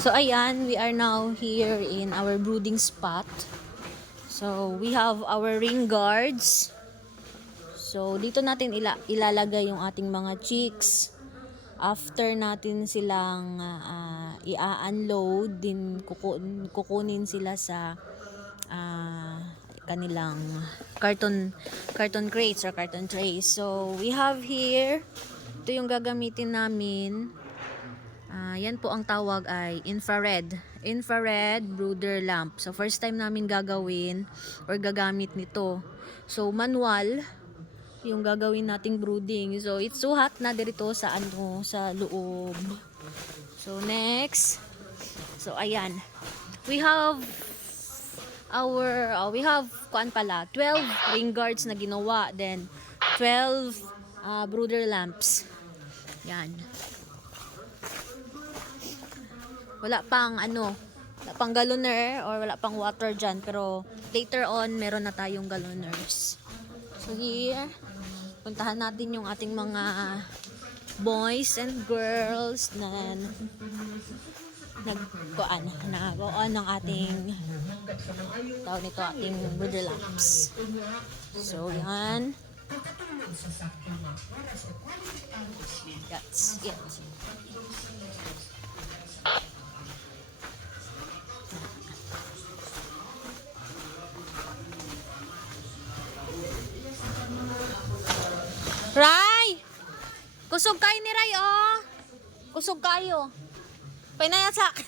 So ayan, we are now here in our brooding spot. So we have our ring guards. So dito natin ilalagay yung ating mga chicks. After natin silang i-unload, din kukunin sila sa kanilang carton crates or carton trays. So we have here, ito yung gagamitin namin. Yan po ang tawag ay infrared brooder lamp. So first time namin gagawin or gagamit nito. So manual yung gagawin nating brooding. So it's so hot na dito sa sa loob. So next. So ayan. We have kuan pala 12 ring guards na ginawa, then 12 brooder lamps. Yan. Wala pang galloner or wala pang water dyan, pero later on meron na tayong galloners. So here, puntahan natin yung ating mga boys and girls na nagkuan ng ating tawag nito, ating brooder lamps. So yan, that's it. Ray! Kusog kayo ni Ray, oh! Kusog kayo. Pinayasak.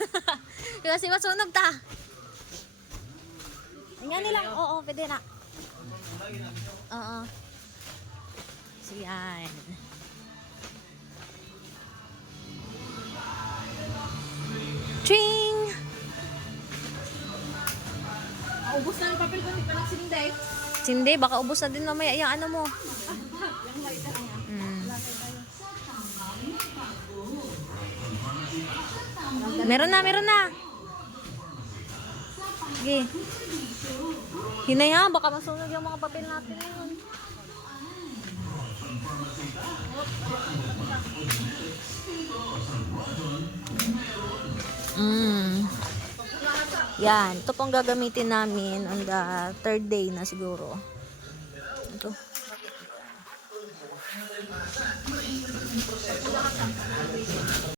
Kasi masunog ta. Nga nila. Oo, pwede na. Oo. So, yan. Ching! Ubus na yung papel ko, hindi pa nagsinday. Hindi, baka ubos na din mamaya yung ano mo. Meron na. Sige. Hinaya, baka masunog yung mga papel natin ngayon. Yan, ito pong gagamitin namin on the third day na siguro. Ito.